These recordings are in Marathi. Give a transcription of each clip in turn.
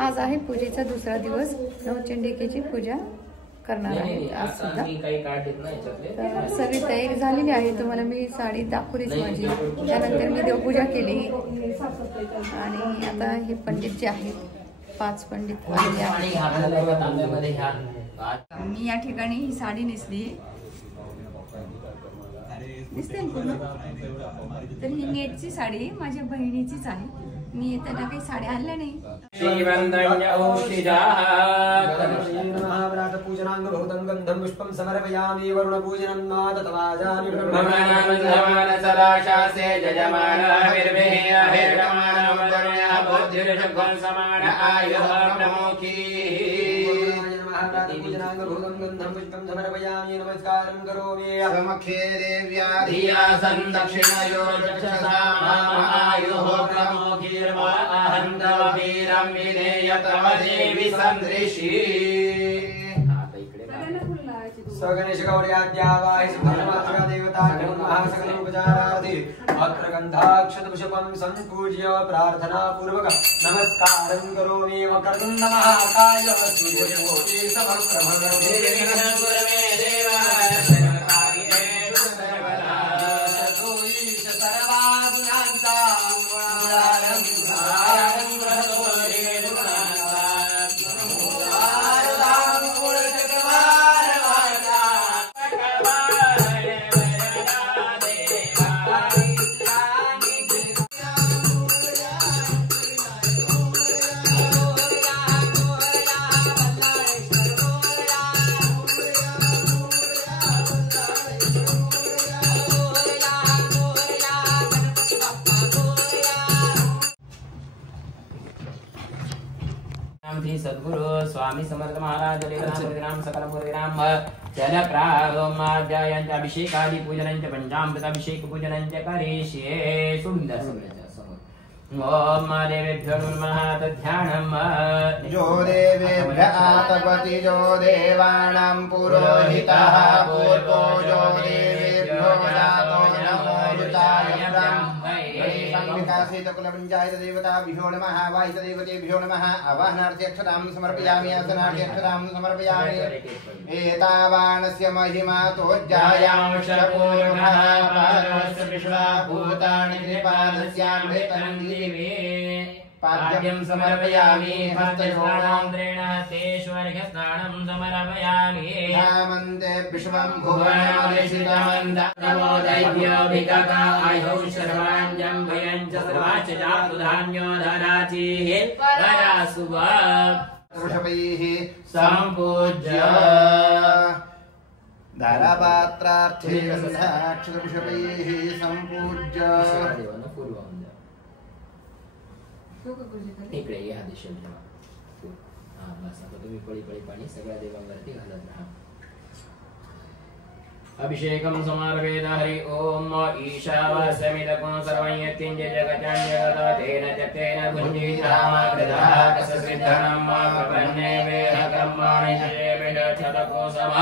आज आहे पूजेचा दुसरा दिवस. नवचंडिकेची पूजा करणार आहे आज सुद्धा. तर सगळी तयारी झालेली आहे. तुम्हाला मी साडी दाखवलीच माझी. त्यानंतर मी देवपूजा केली आणि आता हे पंडित जे आहेत 5 पंडित आलेले आहेत. मी या ठिकाणी ही साडी नेसली दिसते पूर्ण. तर ही नेटची साडी माझ्या बहिणीचीच आहे. मी येताना काही साड्या आणल्या नाही. पूजनांग बहुतं गंधं पुष्पं समर्पयामि वरुण पूजनं नादतवाजामि पूजनांग बहुतं गंधं पुष्पं समर्पयामि नमस्कारं करोमि समक्षे देव्या धिया संदक्षिणयो चक्षसामायुः प्रमुखीर्वाहन्तवीरं विनेयतमदेवि सन्दृशी सगणेश गौर्याद्यावाहि सुधर्मात्मका देवता महासकलोपचारार्थी अत्र गन्धाक्षतपुष्पं सम्पूज्य प्रार्थना पूर्वक नमस्कारं करोमि वक्रतुण्ड महाकाय सूर्यकोटि समप्रभ देवी सद्गुरु स्वामी समर्थ महाराज लीलाम सकल मुनिनाम जल प्रारंभाध्यायांच्या अभिषेकादि पूजनांच्या पंचामृत अभिषेक पूजनांच्या करिष्ये. सुंदर ओम देवेभ्यो नमः. ध्यानम जो देवेभ्य आतपति जो देवानां पुरोहितः पूर्वो जो देवेभ्यो जातो नमो ऋताय कुलपंचायत देवताभ्यो नमः. वायुदेवतेभ्यो नमः. आवाहनार्थ्यक्षतां समर्पयामि. आसनार्थ्यक्षतां समर्पयामि. एतावानस्य महिमा तोज्जायांश पूर्णः पारस्य विश्वाभूतानि त्रिपादस्यामृतं दिवे पाद्यं समर्पयामि. हस्तशोणान्द्रेण हस्तेश्वर्घ्यस्नानं समर्पयामि. धामन्ते विश्वं भुवनमधिष्ठितमन्त नमो दैव्योऽभिगता आयुः सर्वाञ्जं भयं च सर्वाच जातु धान्यो धराचिः परासुव वृषभैः सम्पूज्य धारापात्रार्थे गन्धाक्षरवृषभैः सम्पूज्य इकडे या दिशेला. बस आता तुम्ही पळी पळी पाणी सगळ्या देवांवरती घालत राहा. अभिषेकं समार्पयेत्. हरि ओम ईशावास्यमिदकं सर्वं यत्किञ्च जगत्यान्यगतो तेन च तेन भुञ्जीतामाकृतः कससिद्धनं मा प्रपन्ने वेह कर्माणि जयेमिषच्छतकोसम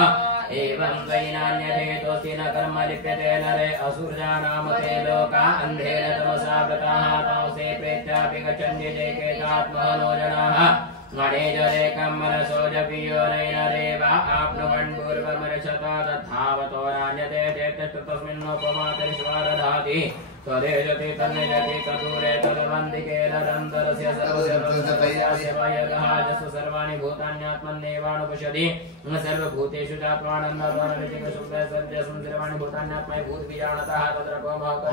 एवं दैनान्यधेतोऽस्ति न कर्म लिप्यते नरे असुरजानां ते लोका अन्धेन तमसा व्रताः तांसे प्रेत्यापि गच्छन्ति ते केतात्मनो जनाः गणेशरेकं मनसो जपियो नैनरेवा आप्नुवन् पूर्वमर्शता तद्धावतो नान्यते चेत् तस्मिन्नोपमातरिश्वारधाति स्वदेशति तन्निजति चतुरे तद्वन्दिके नरन्तरस्य सर्वस्य वयगः जस्व सर्वाणि भूतान्यात्मन्नेवानुपश्यति सर्वभूतेषु चात्मानन्दत्वानविचिकशुक्लसर्जस्मिन् सर्वाणि भूतान्यात्मै भूतबीजानतः तत्र को भवतः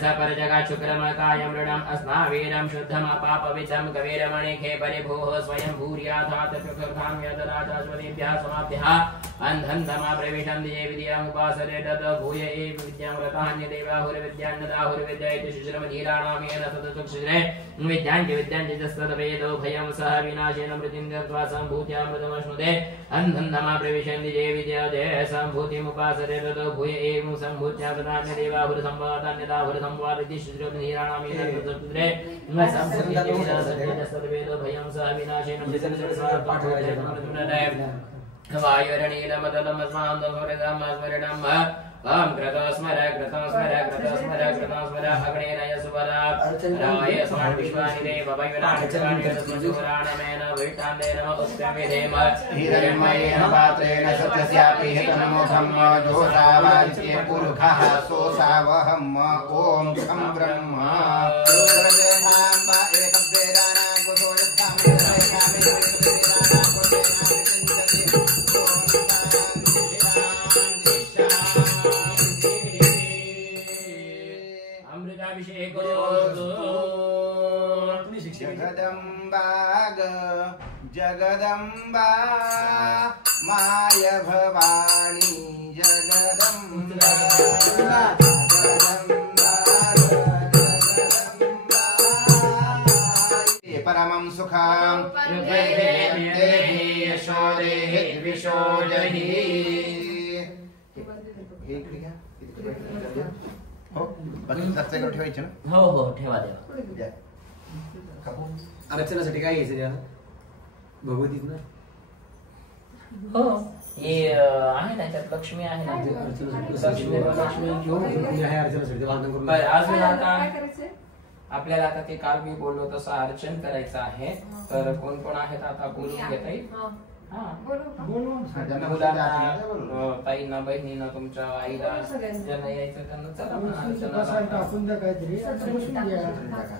सपरजगा शुक्रमकाय मृणम् अस्मावीरं शुद्धमपापविचं कवीरमणिखे परिभूः स्वयं भूर्याथात् चतुर्थां यदराजाश्वतीभ्यः समाभ्यः अन्धन्धमा प्रविशं दिये विद्यामुपासते तत् भूय एव विद्यामृतान्यदेवाहुर्विद्यान्नदाहुर्विद्या इति शुश्रमधीराणामेन सततुक्षुश्रे विद्याञ्च तस्तद्वेदो भयं सह विनाशेन मृतिं गत्वा सम्भूत्यामृतमश्नुते अन्धन्धमा प्रविशं दिये विद्यादे सम्भूतिमुपासते तत् भूय एव सम्भूत्यामृतान्यदेवाहुर्संवादान्यदा संवादिति शुश्रमधीराणामेन सततुक्षुश्रे तस्तद्वेदो भयं सह विनाशेन मृतिं गत्वा वायुरणीलमतलमस्मान्दमृतमस्मरणम् ओम कृतस्मर अग्नेरय सुवरा राय स्मर विश्वानि देव वैवनानि सुराणमेन विष्टान्देन उत्तमेदेम हिरण्मयेन पात्रेण सत्यस्यापि हितनमुखं जोषावाच्ये पुरुखः सोषावहम् ओम खं ब्रह्मा सर्वेधाम्बा एकवेदाना जगदम्बा माय भवानी जगदम्बा परमं सुखं यशो देहि विशो जहि ठेवायचं ना हो ठेवा द्या आरक्षणासाठी काय घ्यायचं त्याला भगवतीत ना हो हे आहे ना त्यात लक्ष्मी आहे ना लक्ष्मी आहे अर्चनासाठी वाहन करून अजून आता आपल्याला आता ते काल मी बोललो तसं अर्चन करायचं आहे तर कोण कोण आहेत आता बोलून घेता येईल ताईंना बहिणींना तुमच्या आईला ज्यांना यायचं त्यांना चला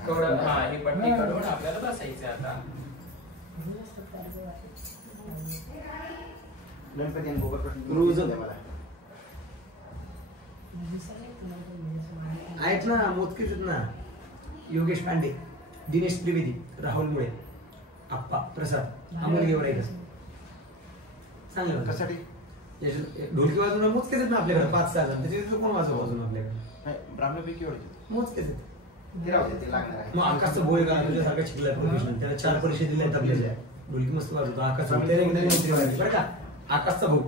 थोडं ही पट्टी करून आपल्याला बसायचं आता रोज आहेत ना मोजकेच ना योगेश पांडे दिनेश त्रिवेदी राहुल मुळे आप्पा प्रसाद अमोल गेवराईकर चांगलं कशासाठी ढोलकी वाजवणं मोजकेच आहेत ना आपल्याकडे 5-6 जण त्याचे कोण वाजव वाजून आपल्याकडे ब्राह्मणपैकी मोजकेच आहेत लागणार मग आकाशचं भोय का तुझ्यासारखा शिकलाय प्रोफेशनल त्याला 4 परीक्षा दिल्या आपल्याला ढोलकी मस्त वाजवतो आकाश बरं का आकाशचा भाऊ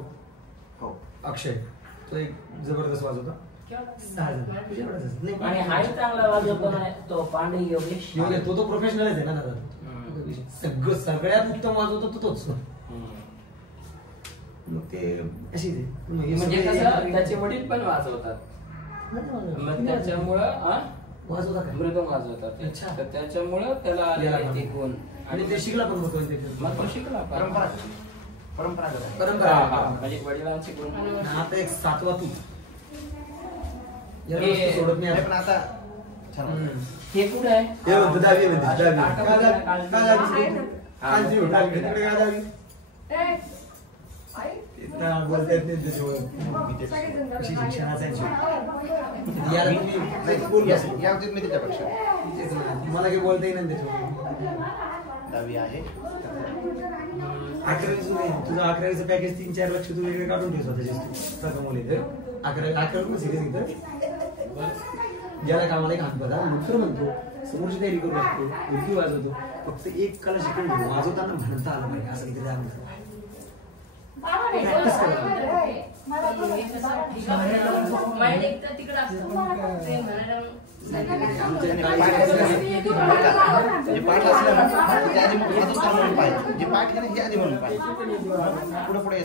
हो अक्षय तो एक जबरदस्त वाजवतो 6 जण आणि हाय चांगला वाजवतो ना तो पांडे योगेश तो प्रोफेशनलच आहे ना दादा सगळ्यात उत्तम वाजवतो तोच मग ते अशी म्हणजे कसं त्याचे वडील पण वाजवतात मग त्याच्यामुळं वाजवतात मृदंग वाजवतात तर त्याच्यामुळं त्याला ते गुण आणि ते शिकला पण मग तो शिकला परंपरा म्हणजे वडिलांचे गुण आता एक 7वा तू सोडत नाही पण आता हे कुठे आहे मला काही बोलता येईल ना दहावी आहे 11वीचं तुझं 11वीचं पॅकेज 3-4 लक्ष तू वेगळे काढून ठेव स्वतःच्या मुली 11 सिरियस इथं ज्याला कामाला एक हात बघा नंतर म्हणतो समोरची तयारी करू लागतो उलटी वाजवतो फक्त एक कला शिकून घेऊ वाजवताना म्हणता आलं पाहिजे असं किती पुढे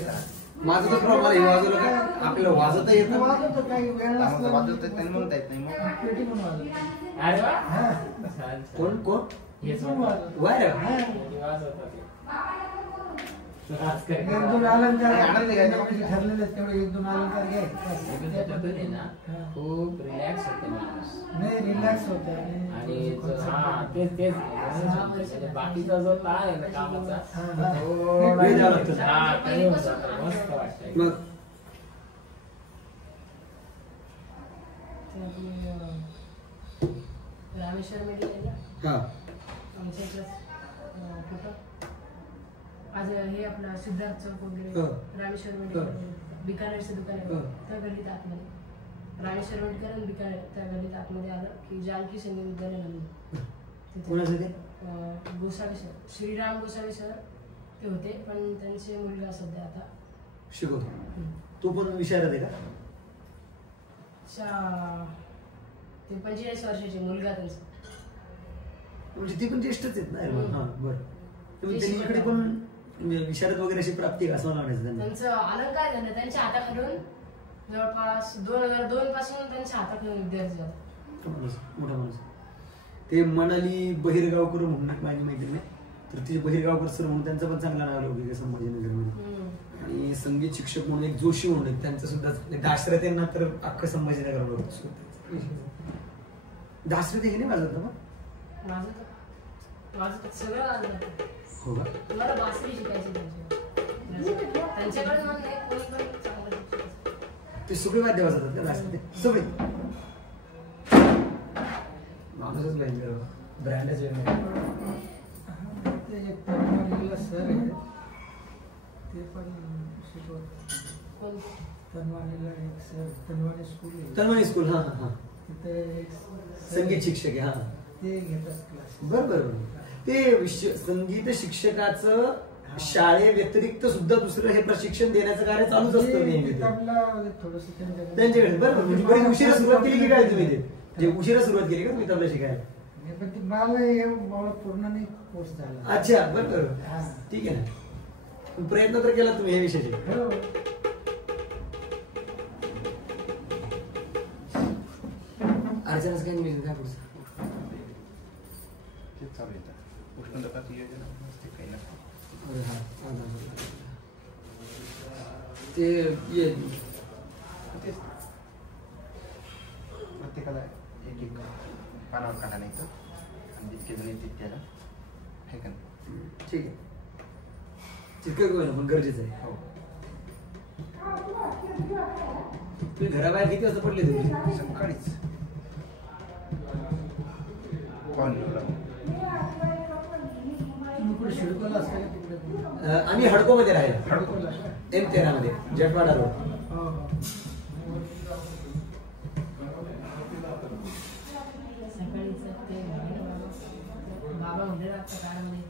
माझं तर प्रॉब्लेम आहे वाजवलं काय आपल्याला वाजवता येतं वाजवता त्यांनी म्हणता येत नाही कोण कोण वायर आनंद ठरलेले तेवढे 1-2 अलंकार घ्यायचे खूप रिलॅक्स होते माणूस नाही रिलॅक्स होते आणि तेच बाकीचा जो ताण आहे ना कामाचा मस्त वाटतं रामेश्वर मध्ये आज हे आपला सिद्धार्थ चौक वगैरे रामेश्वर मध्ये बिकानेरचं दुकान आहे त्या गल्लीत आतमध्ये रामेश्वर मेडिकल आणि बिकानेर त्या गल्लीत आतमध्ये आलं की जानकी संगीत विद्यालय म्हणून गोसावी सर श्रीराम गोसावी सर ते होते पण त्यांचे मुलगा सध्या आता शिकवतो तो पण विचारत आहे का ते 45 वर्षाचे मुलगा त्यांचा म्हणजे ती पण ज्येष्ठच आहेत ना बरं तुम्ही इकडे पण विशारद वगैरे अशी प्राप्ती असं म्हणायचं त्यांचं अलंकार झालं त्यांच्या हाताखालून जवळपास 2002 पासून त्यांच्या हातात विद्यार्थी जातात. मोठा माणूस. ते मनाली बहिरगावकर म्हणून माझी माहिती नाही, तर ते बहिरगावकर सर म्हणून त्यांचं पण चांगला नाव लौकिक संभाजीनगरमध्ये. आणि संगीत शिक्षक म्हणून एक जोशी म्हणून त्यांचं सुद्धा दाशरथ यांना तर अख्खं संभाजीनगर दाशरथ हे नाही वाजवत ना माझं सगळं वाजलं. हो का? मला बासरी शिकायची त्यांच्याकडे मला एक कोणी पण चांगलं ते सगळे वाद्य वाजवतात का दाशरथ? सगळे माणूसच भयंकर ब्रँडच ते एक तनवानीला सर आहे, ते पण शिकवतात. तनवानीला एक सर, तनवानी स्कूल आहे. तन्मणी स्कूल. हा हा. तिथे एक संगीत शिक्षक आहे. हा ते घेतात क्लास. बरोबर. ते संगीत शिक्षकाचं शाळे व्यतिरिक्त सुद्धा दुसरं हे प्रशिक्षण देण्याचं कार्य चालूच असतं नेहमी थोडस त्यांच्याकडे. बरोबर. म्हणजे बरी उशिरा सुरुवात केली की काय तुम्ही ते? जे उशिरा सुरुवात केली का तुम्ही तबला शिकायला? पण ती मला पूर्ण नाही कोर्स झाला. अच्छा, बरोबर. ठीक आहे ना. प्रयत्न तर केला तुम्ही हे विषयाचे. हो. अर्चनाचं काय नियोजन काय पुढचं? तेच चालू येतात उष्णताची योजना नसते काही नसते. ते प्रत्येकाला एक एक पानावर काढा नाही तर जितके जण येतील त्याला हे का नाही. ठीक आहे. जितकं होईल पण गरजेचं आहे. हो. तुम्ही घराबाहेर किती वाजता पडले तुम्ही? सकाळीच पाहुणे शिडकोला असतं तिकडे. आम्ही हडको मध्ये राहिलो. हडकोला M13 मध्ये जटवाडा रोड. बाबा म्हणजे काळामध्ये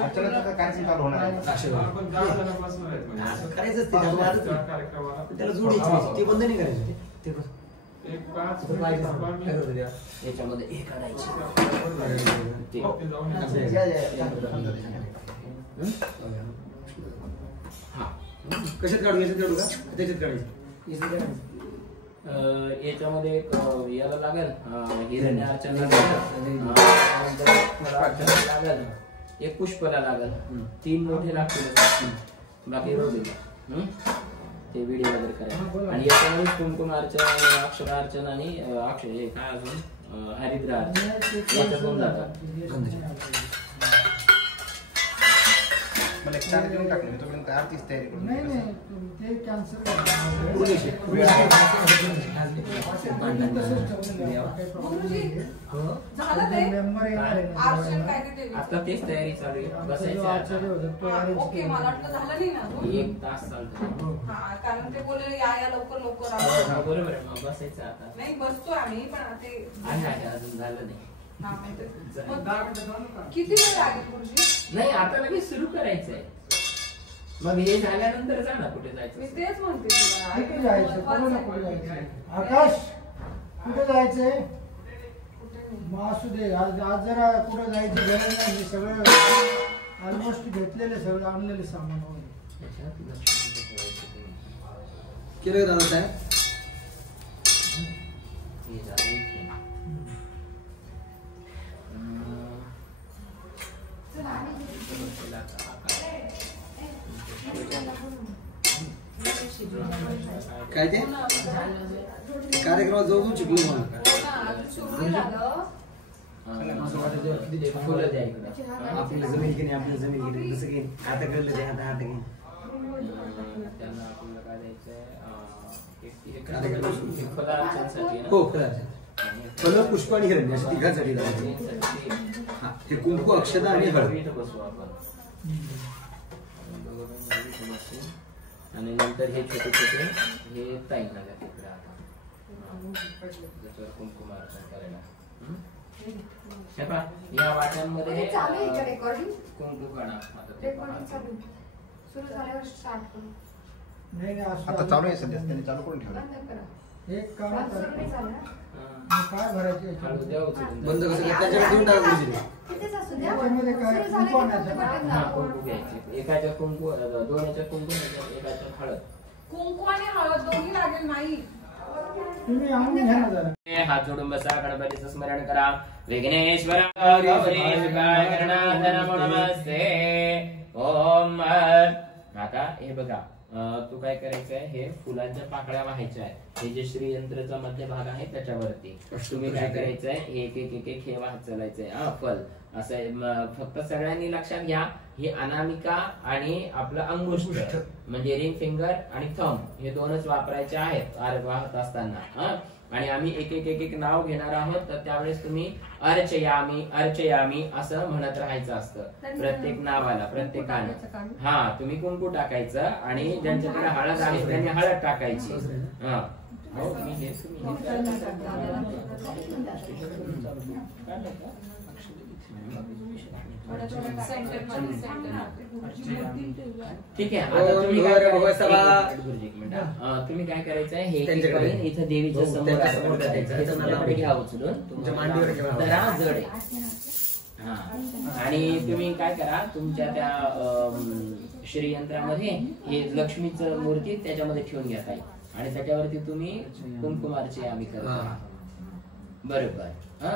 अचानक कार्यक्रम चालू होणार आहे. करायचं त्याला जोडायचं, ते बंद नाही करायचं. ते याच्यामध्ये हे काढायचं. कशात काढू? याच्यात काढू का त्याच्यात काढायचं? याच्यामध्ये एक याला लागेल हिरण्य अर्चना लागेल, एक पुष्पला लागेल, 3 मोठे लागतील, बाकी रोज ते व्हिडिओ वगैरे करायचं. आणि याच्यामध्ये कुमकुम अर्चना, अक्षर अर्चना आणि अक्षर हे काय अजून हरिद्रा अर्चना याच्यातून जातात. मला एक तारीख देऊन टाकली तोपर्यंत आरतीच तयारी करून. नाही नाही ते कॅन्सल आता तेच तयारी चालू आहे. बसायचं एक तास चालतो. कारण ते बोलले या लवकर लवकर. बरोबर आहे. मग बसायचं आता. नाही बसतो आम्ही पण ते अजून झालं नाही. किती वेळ लागेल गुरुजी? नाही आता लगेच सुरू करायचंय. मग हे झाल्यानंतर जा ना कुठे जायचं. मी तेच म्हणते तुला. कुठे जायचं? कुठे जायचं? आकाश कुठे जायचंय? असू दे. आज जरा कुठे जायची गरज नाही. मी सगळं ऑलमोस्ट घेतलेले सगळं आणलेले सामान केलं दादा साहेब? काय ते कार्यक्रमात जाऊन शिकलो मला. आपली जमीन की नाही, आपली जमीन की नाही, जसं की आता कळलं ते आता घेईन. त्यांना आपल्याला काय द्यायचंय? हो फल पुष्प आणि हिरण्य अशा तिघांसाठी हे कुंकू, अक्षता आणि हळद. आणि नंतर हे छोटे छोटे हे ताईन लागतात तिकडे आता ज्याच्यावर कुंकुम अर्चना करायला. या वाट्यांमध्ये कुंकू काढा. आता चालू आहे सध्या. त्यांनी चालू करून ठेवलं. एक काम काय भरायचे हळू द्या उचलून. बंद कसं त्याच्याकडे देऊन टाका. त्याच्यामध्ये काय कुंकू आणायचं हा का? कुंकू घ्यायचे, एकाच्या कुंकू, दोन याच्यात कुंकू, एकाच्या हळद. कुंकू आणि हळद दोन्ही लागेल नाही. तुम्ही आणून घ्या ना जरा. हात जोडून बसा, गणपतीचं स्मरण करा. विघ्नेश्वर गौरी गणाधर नमस्ते. ओम. आता हे बघा, तू काय करायचंय, हे फुलांच्या पाकळ्या व्हायच्या आहेत. हे जे श्रीयंत्रचा मध्य भाग आहे त्याच्यावरती तुम्ही काय करायचंय, एक एक एक एक हे वाहत चालायचंय. फल असं फक्त सगळ्यांनी लक्षात घ्या, ही अनामिका आणि आपलं अंगुष्ठ म्हणजे रिंग फिंगर आणि थंब हे दोनच वापरायचे आहेत वाहत असताना. आणि आम्ही एक एक एक एक नाव घेणार आहोत, तर त्यावेळेस तुम्ही अर्चयामी अर्चयामी असं म्हणत राहायचं असतं प्रत्येक नावाला, प्रत्येकानं. हा, तुम्ही कुंकू टाकायचं आणि ज्यांच्याकडे हळद आहे त्यांनी हळद टाकायची. हा, ठीक आहे. आता तुम्ही काय करायचंय, हे इथं देवीच्या समोर घ्या उचलून, तुमच्या मांडीवर जरा जड आहे. हा, आणि तुम्ही काय करा, तुमच्या त्या श्रीयंत्रामध्ये हे लक्ष्मीचं मूर्ती त्याच्यामध्ये ठेवून घ्या ताई, आणि त्याच्यावरती तुम्ही कुंकुमार्चे आम्ही करतो. बरोबर. हा,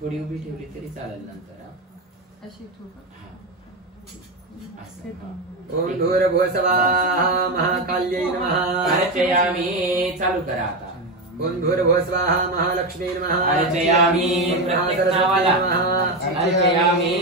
थोडी उभी ठेवली तरी चालेल नंतर. ओम भूर्भुवः महाकाल्यै नमः. अर्चयामी. चालू करा आता. ओम भूर्भुवः महालक्ष्मी नमः. अर्चयामी. प्रत्येक नावाला अर्चयामी.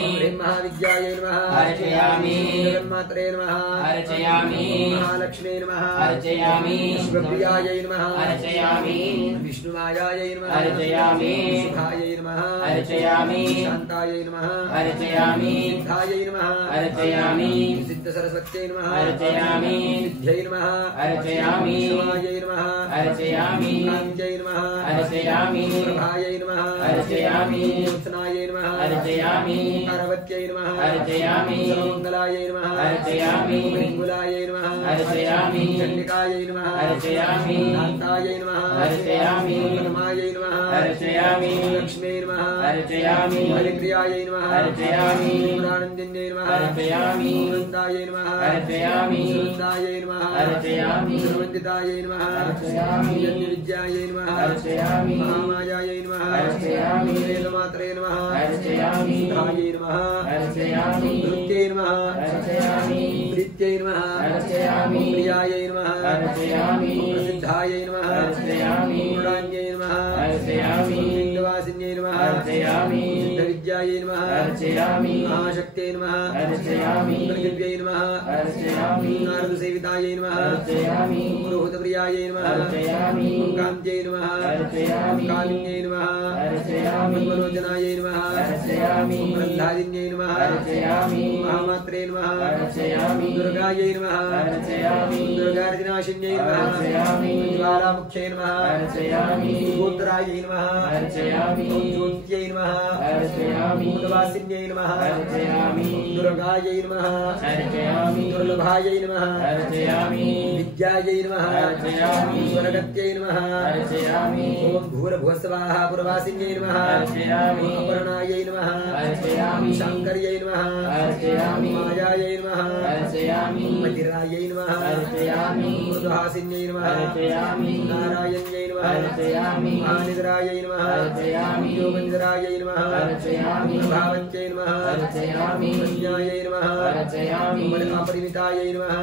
महाविद्यायै नमः. अर्चयामी. जगन्मात्रे नमः. अर्चयामी. महालक्ष्मी नमः. अर्चयामी. शिवप्रियायै नमः. अर्चयामी. विष्णुमायायै नमः. अर्चयामी. सुधायै नमः. अर्चयामी. शान्तायै नमः. अर्चयामी. सिद्धायै नमः. अर्चयामी. सिद्धसरस्वत्यै नमः. अर्चयामी. सिद्ध्यै नमः. अर्चयामी. समायै नमः. अर्चयामी. कान्त्यै नमः. अर्चयामी. प्रभायै नमः. अर्चयामी. ज्योत्स्नायै नमः. अर्चयामी. पार्वत्यै नमः. अर्चयामी. सर्वमङ्गलायै नमः. अर्चयामी. मङ्गलायै नमः. अर्चयामी. चण्डिकायै नमः. अर्चयामी. कान्तायै नमः. अर्चयामी. परमायै नमः. अर्चयामी. लक्ष्म्यै नमः. अर्चयामी. हरिप्रियायै नमः. अर्चयामी. पुरानन्दिन्यै नमः. अर्चयामी. सुनन्दायै नमः. अर्चयामी. सुनन्दायै नमः. अर्चयामी. सुरवन्दितायै नमः. अर्चयामी. यज्ञविद्यायै नमः. अर्चयामी. महामायायै नमः. अर्चयामी. वेदमात्रे नमः. अर्चयामी. सुधायै नमः. अर्चयामी. नृत्यै नमः. अर्चयामी. प्रीत्यै नमः. अर्चयामी. प्रियायै नमः. अर्चयामी. प्रसिद्धायै नमः. अर्चयामी. पूर्णान्यै नमः. अर्चयामी. लिङ्गवासिन्यै नमः. अर्चयामी. सिद्धविद्यायै नमः. अर्चयामी. महाशक्त्यै नमः. अर्चयामी. प्रगल्भ्यै नमः. अर्चयामी. नारदसेवितायै नमः. अर्चयामी. पुरोहितप्रियायै नमः. अर्चयामी. कान्त्यै नमः. अर्चयामी. कालिन्यै नमः. अर्चयामी. मनोरञ्जनायै नमः. अर्चयामी. प्रह्लादिन्यै नमः. अर्चयामी. महामात्रे नमः. अर्चयामी. दुर्गायै नमः. अर्चयामी. दुर्गार्दिनाशिन्यै नमः. अर्चयामी. ज्वालामुख्यै नमः. अर्चयामी. गोत्रायै नमः. अर्चयामी. ज्योत्यै नमः. अर्चयामी. मूलवासिन्यै नमः. अर्चयामी. दुर्गायै नमः. अर्चयामी. दुर्लभायै नमः. अर्चयामी. विद्यायै नमः. अर्चयामी. स्वर्गत्यै नमः. अर्चयामी. ओम भूर्भुवस्वाः पुरवासिन्यै नमः. अर्चयामी. अपर्णायै नमः. अर्चयामी. शाङ्कर्यै नमः. अर्चयामी. मायायै नमः. अर्चयामी. मदिरायै नमः. अर्चयामी. मृदुहासिन्यै नमः. अर्चयामी. नारायण्यै नमः. अर्चयामी. महानिद्रायै नमः. अर्चयामी. योगनिद्रायै नमः. अर्चयामी. प्रभावन्त्यै नमः. अर्चयामी. प्रज्ञायै नमः. अर्चयामी. अपरिमितायै नमः.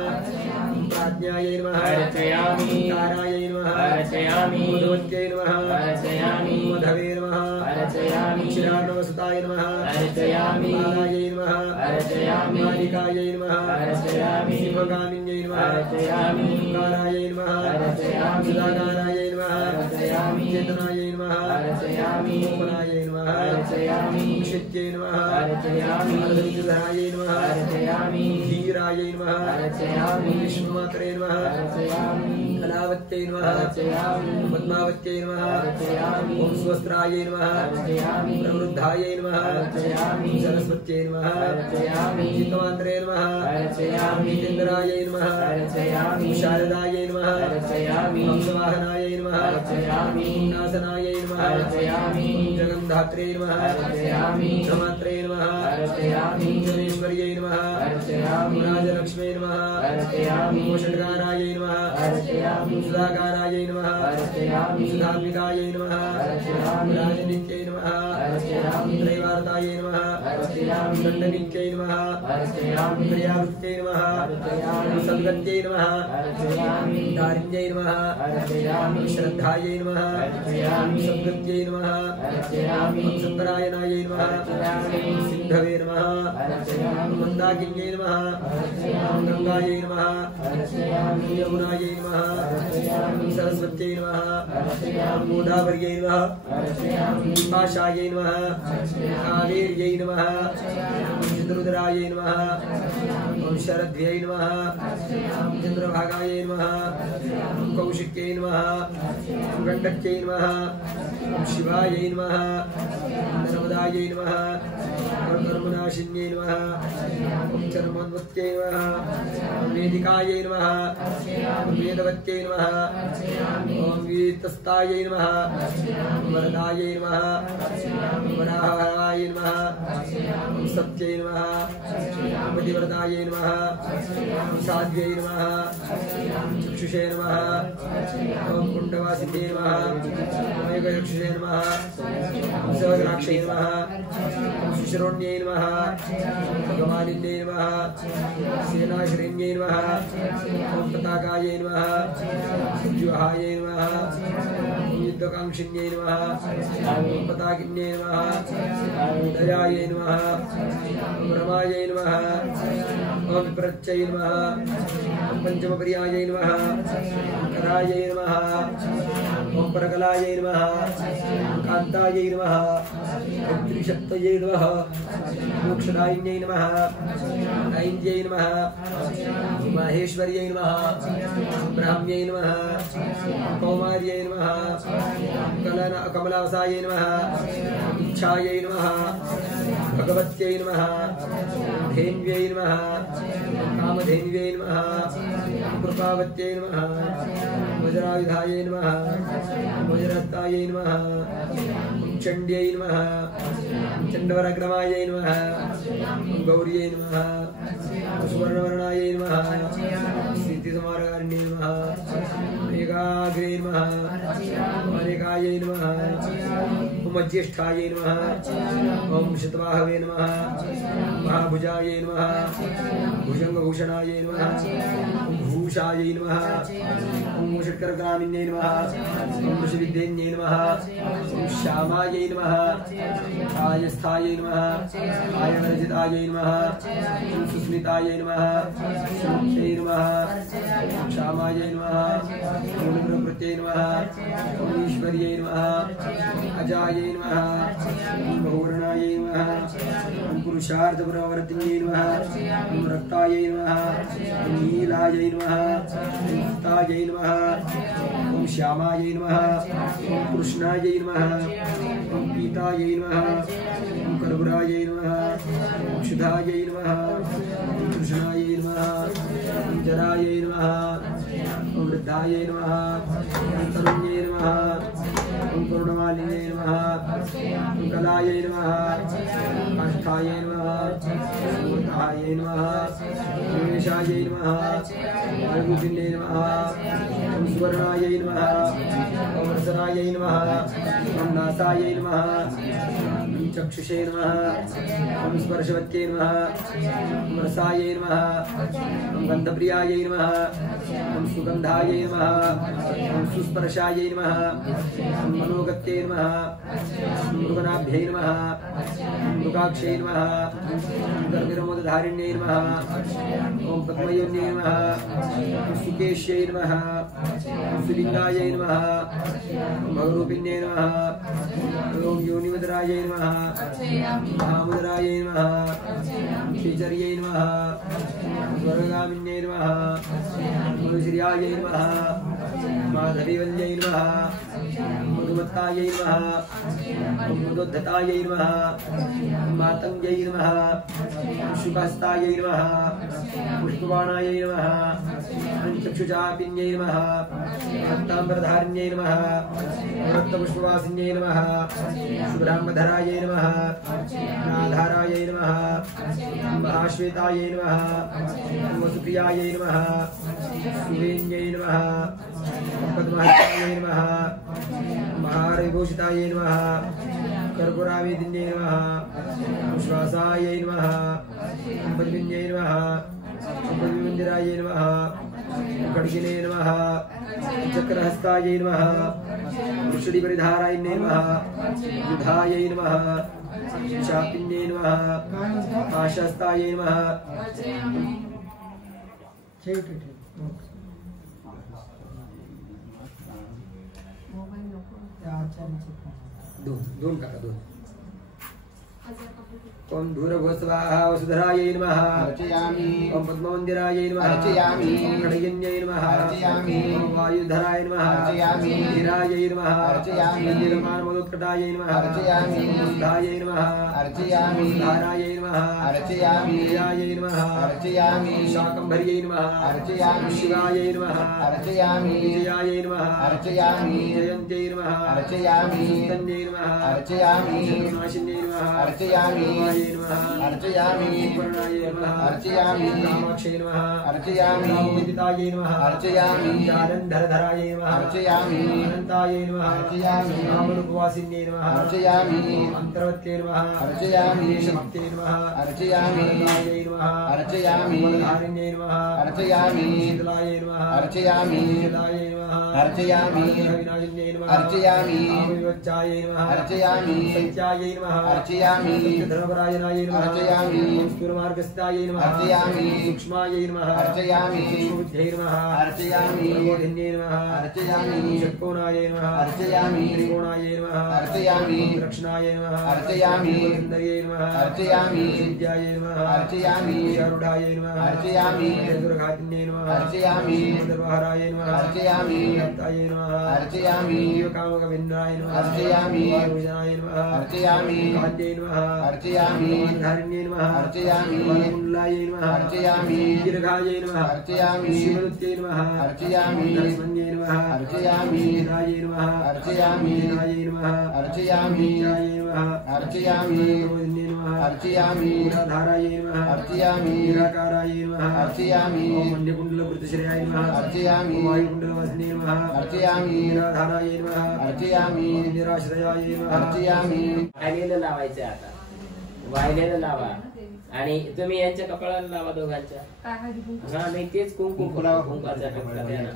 प्राज्ञायै नमः. अर्चयामी. तारायै नमः. अर्चयामी. मधुवत्यै नमः. अर्चयामी. मधवे नमः. अर्चयामी. क्षीरार्णवसुताय नमः. अर्चयामी. बालायै नमः. अर्चयामी. मालिकायै नमः. अर्चयामी. शिवगामिन्यै नमः. अर्चयामी. कारायै नमः. अर्चयामी. सुधाकारायै नमः. अर्चयामी. चेतनायै नमः. अर्चयामी. मोहनायै नमः. अर्चयामी. क्षित्यै नमः. अर्चयामी. अर्धविद्युधरायै नमः. अर्चयामी. धीरायै नमः. अर्चयामी. विष्णुमात्रे नमः. अर्चयामी. कलावत्यै नमः पद्मावत्यै नमः ओम स्वस्त्रायै नमः प्रवृद्धायै नमः सरस्वत्यै नमः चित्तमात्रे नमः जितेन्द्रायै नमः शारदायै नमः हंसवाहनायै नमः नासनायै नमः जगन्धात्रे नमः धमात्रे नमः जनेश्वर्यै नमः राजलक्ष्मी नमः षड्गारायै नमः सुधाकारायै नमः सुधात्मिकायै नमः राजनित्यै नमः त्रैवार्तायै नमः दण्डनित्यै नमः क्रियावृत्यै नमः सद्गत्यै नमः दारिण्यै नमः श्रद्धायै नमः सद्गत्यै नमः शंकरायणायै नमः सिन्धवे नमः मंदाकिन्यै नमः गंगायै नमः यमुनायै नमः सरस्वत्यै नमः गोदावर्यै नमः पाशायै नमः कावेर्यै नमः चतुर्धरायै नमः शरद्यै नमः चंद्रभागायै नमः कौशिक्यै नमः गंडक्यै नमः शिवायै नमः नर्मदायै नमः कर्मनाशिन्यै नमः ओम चर्मन्वत्यै नमः वेदिकायै नमः वेदवत्यै नमः ओम वीतस्तायै नमः वरदायै नमः वराहवरायै नमः ओम सत्यै नमः पतिव्रतायै नमः साध्यै नमः चक्षुषे नमः ओम कुण्डवासिन्यै नमः मेघचक्षुषे नमः सर्वग्राक्षै नमः सुश्रोण्यै नमः भगवानिन्यै नमः सेनाश्रेण्यै नमः ओम पताकायै नमः जुहायै नमः युद्धकांक्षिण्यै नमः ओम पताकिन्यै नमः दयायै नमः रमायै नमः ओम विप्रच्यै नमः पंचमप्रियायै नमः करायै नमः ओम परकलायै नमः कान्तायै नमः त्रिशक्तये नमः मोक्षदायिन्यै नमः ऐन्द्यै नमः माहेश्वर्यै नमः ब्राह्म्यै नमः कौमार्यै नमः कमलावसायै नमः इच्छायै नमः भगवत्यै नमः धेन्व्यै नमः कामधेन्व्यै नमः कृपावत्यै नमः वज्रायुधायै नमः वज्रहस्तायै नमः चण्ड्यै नमः चण्डवरक्रमायै नमः गौर्यै नमः सुवर्णवर्णायै नमः सिद्धिसमारकारिण्यै नमः मेघाग्रे नमः मालिकायै नमः मज्येष्ठायै नमः ओम शतवाहवे नमः महाभुजायै नमः भुजंगभूषणायै नमः भूषायै नमः ओम षट्करग्रामिण्यै नमः ओम वृषविद्येन्यै नमः ओम श्यामायै नमः आयस्थायै नमः आयवर्जितायै नमः ओम सुस्मितायै नमः सुमुख्यै नमः श्यामायै नमः ओम निम्रकृत्यै नमः ओम ईश्वर्यै नमः अजायै नमः ओम बहुवर्णायै नमः ओम पुरुषार्थप्रवर्तिन्यै नमः ओम रक्तायै नमः ओम नीलायै नमः ओम तायै नमः ओम श्यामायै नमः ओम कृष्णायै नमः ओम पीतायै नमः ओम कर्पूरायै नमः ओम क्षुधायै नमः ओम कृष्णायै नमः ओम जरायै नमः ओम वृद्धायै नमः ओम तरुण्यै नमः ओम करुणमालिन्यै नमः ओम कलायै नमः काष्ठायै नमः ओम मूर्धायै नमः ओम वेशायै नमः ओम विपिन्यै नमः ओम सुवर्णायै नमः ओम रसनायै नमः ओम नासायै नमः ओम चक्षुषे नमः ओम स्पर्शवत्यै नमः ओम रसायै नमः ओम गन्धप्रियायै नमः ओम सुगन्धायै नमः ओम सुस्पर्शायै नमः ओम मनोगत्यै नमः ओम मृगनाभ्यै नमः ओम मृगाक्षै नमः ओम गर्भिरमोदधारिण्यै नमः ओम पद्मयोन्यै नमः ओम सुकेश्यै नमः ओम सुलिङ्गायै नमः ओम भगरूपिण्यै नमः ओम योनिमुद्रायै नमः महामुद्रायै नमः श्रीचर्यै नमः स्वर्गामिन्यै नमः श्रियायै नमः माधवीवल्यै नमः मधुमतायै नमः मधुद्धतायै नमः मातङ्ग्यै नमः शुभस्तायै नमः पुष्पबाणायै नमः चक्षुचापिन्यै नमः रक्ताम्बरधारिण्यै नमः रक्तपुष्पवासिन्यै नमः शुभ्राम्बधरायै नमः नाधारायै नमः महाश्वेतायै नमः वसुप्रियायै नमः सुवेण्यै नमः पद्महस्तायै नमः महारविभूषितायै नमः कर्पूरावेदिन्यै नमः विश्वासायै नमः पद्मिन्यै नमः पद्ममन्दिरायै नमः खड्गिने नमः चक्रहस्तायै नमः वृषडिपरिधारायै नमः युधायै नमः चापिन्यै नमः आशास्तायै नमः दोन काका दोन ओम धूरभस्वाहा वसुधरायै नमः अर्चयामि ओम पद्ममन्दिरायै नमः अर्चयामि खड्गिन्यै नमः अर्चयामि ओम वायुधराय नमः अर्चयामि धीरायै नमः अर्चयामि नीलमानमदोत्कटायै नमः अर्चयामि सुधायै नमः अर्चयामि धारायै नमः अर्चयामि प्रियायै नमः अर्चयामि शाकम्भर्यै नमः अर्चयामि शिवायै नमः अर्चयामि विजयायै नमः अर्चयामि जयन्त्यै नमः अर्चयामि स्तन्यै नमः अर्चयामि नाशिन्यै नमः अर्चयामि अर्चयामि पूर्णायै नमः अर्चयामि कामाक्षै नमः अर्चयामि रामोदितायै नमः अर्चयामि जालन्धरधरायै नमः अर्चयामि अनन्तायै नमः अर्चयामि रामरूपवासिन्यै नमः अर्चयामि अन्तर्वत्यै नमः अर्चयामि देशभक्त्यै नमः अर्चयामि अर्चयायै नमः अर्चयामि वरधारिण्यै नमः अर्चयामि शीतलायै नमः अर्चयामि शीतलायै नमः अर्चयामि विनाशिन्यै नमः अर्चयामि आविर्वच्चायै नमः अर्चयामि सत्यायै नमः अर्चयामि धर्मपरायणायै नमः अर्चयामि स्थूलमार्गस्थायै नमः अर्चयामि सूक्ष्मायै नमः अर्चयामि सूक्ष्मबुद्ध्यै नमः अर्चयामि प्रबोधिन्यै नमः अर्चयामि षट्कोणायै नमः अर्चयामि त्रिकोणायै नमः अर्चयामि दक्षिणायै नमः अर्चयामि सुन्दर्यै नमः अर्चयामि विद्यायै नमः अर्चयामि शारुडायै नमः अर्चयामि दुर्घातिन्यै नमः अर्चयामि सर्वहरायै नमः अर्चयामि दत्तायै नमः अर्चयामि कामकविन्द्राय नमः अर्चयामि वायुजनाय नमः अर्चयामि कान्त्यै नमः अर्चयामि धारिण्यै नमः अर्चयामि कुण्डलायै नमः अर्चयामि दीर्घायै नमः अर्चयामि शिवदत्त्यै नमः अर्चयामि लक्ष्मण्यै नमः अर्चयामि हिरायै नमः अर्चयामि हिरायै नमः अर्चयामि विद्यायै नमः अर्चयामि प्रबोधिन्यै नमः अर्चयामि धारायै नमः अर्चयामि निराकारायै नमः अर्चयामि मण्डकुण्डलकृतश्रेयाय नमः अर्चयामि वायुकुण्डलवासिन्यै नमः अर्चयामि निराधारायै नमः अर्चयामि निराश्रयायै नमः अर्चयामि वाहिलेलं लावायचं आता वाहिलेलं लावा आणि तुम्ही यांच्या कपाळाला लावा दोघांच्या काय हळदी कुंकू? हा नाही तेच कुंकू लावा. कुंकाचा टपका द्या ना.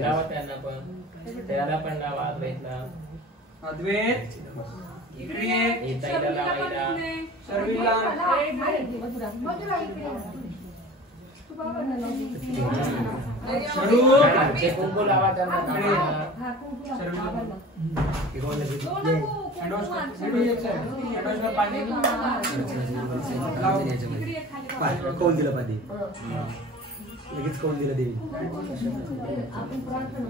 लावा त्यांना पण त्याला पण लावा अद्वैतला अद्वैत इकडे ये. हे ताईला लावा हिला. शर्मिला मधुरा इकडे. तू बाबा ना लाव. शरू ते कुंकू लावा त्यांना हा, कुंकू लाव. बाबांना. नको, कुंकू मार. सँडविचवर पाणी इकडे ये खाली. कौल दिलं पाहिजे लगेच कौल दिलं देवी आपण प्रार्थना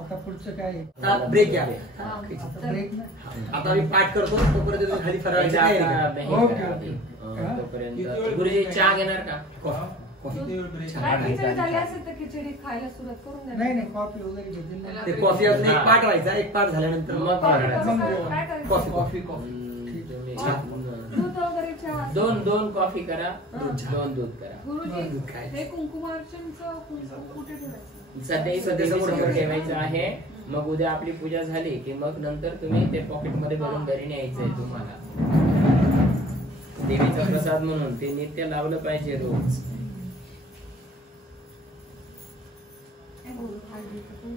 आता पुढचं काय आहे? आता ब्रेक घ्या ब्रेक आता आम्ही पाठ करतो तोपर्यंत तुम्ही खाली फराळाची तयारी करा. आता नाही ओके, करा. ओके. तोपर्यंत गुरुजी चहा घेणार का कॉफी काय खिचडी झाली असेल तर खिचडी खायला सुरुवात करून द्या. नाही नाही कॉफी वगैरे घेतली नाही. ते कॉफी अजून एक पाठ व्हायचा एक पाठ झाल्यानंतर मग काय करायचं. करायचं? कॉफी कॉफी तुम्ही दूध वगैरे चहा. दोन कॉफी करा दोन दूध करा गुरुजी दूध काय? हे कुंकुमार्चनचं कुंकू कुठे ठेवायचं? सध्या सध्या समोर समोर ठेवायचं आहे मग उद्या आपली पूजा झाली की मग नंतर तुम्ही ते पॉकेट मध्ये भरून घरी न्यायचंय तुम्हाला देवीचा प्रसाद म्हणून ते नित्य लावलं पाहिजे रोज हळदीचं पण